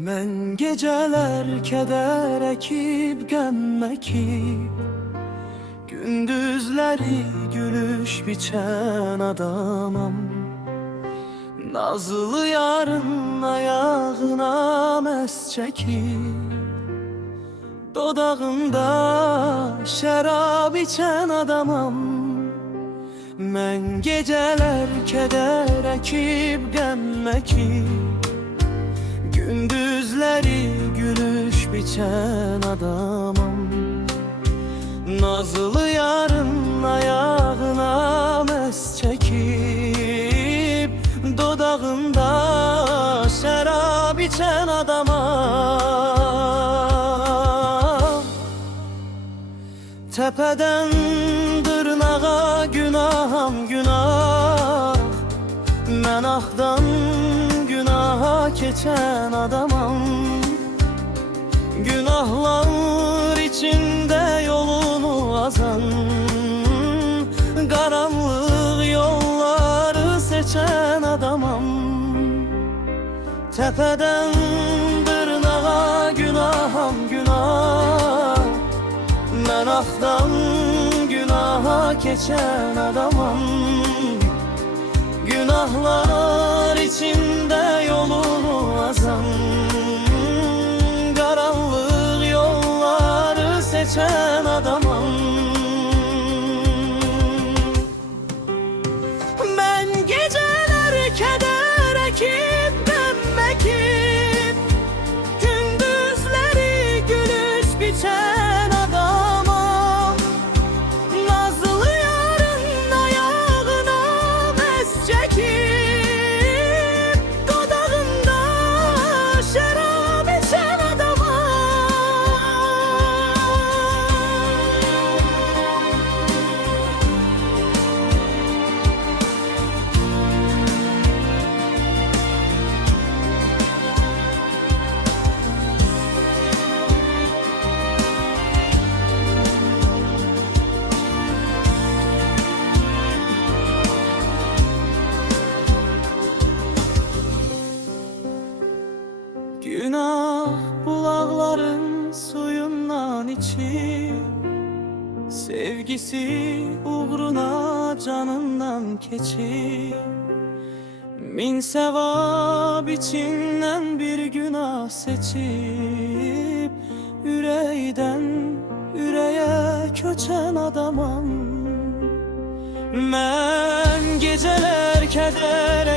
Mən gecələr kədər əkib, qəm əkib, gündüzləri gülüş biçən adamam. Nazlı yarın ayağına məs çəkib, dodağında şərab içən adamam. Mən gecələr kədər əkib, qəm əkib, gündüzləri gülüş biçən adamam. Nazlı yarın ayağına məs çəkib, dodağında şərab içən adamam. Təpədən dırnağa günaham günah, mən axdan günaha keçən adamam. Günahlar içində yolunu azan, qaranlıq yolları seçən adamam. Təpədən dırnağa günaham günah, mən axdan günaha keçən adamam. Günahlar içində yolunu azan, qaranlıq yolları seçən adamam. Mən gecələr kədər əkib, qəm əkib, gündüzləri gülüş biçən adamam. Nazlı yarın ayağına məs çəkib, dodağında şərab içən günah bulaqların suyundan içib, sevgisi uğruna canından keçib. Min sevab içindən bir günah seçib, ürəkdən ürəyə köçən adamam. Mən gecələr kədər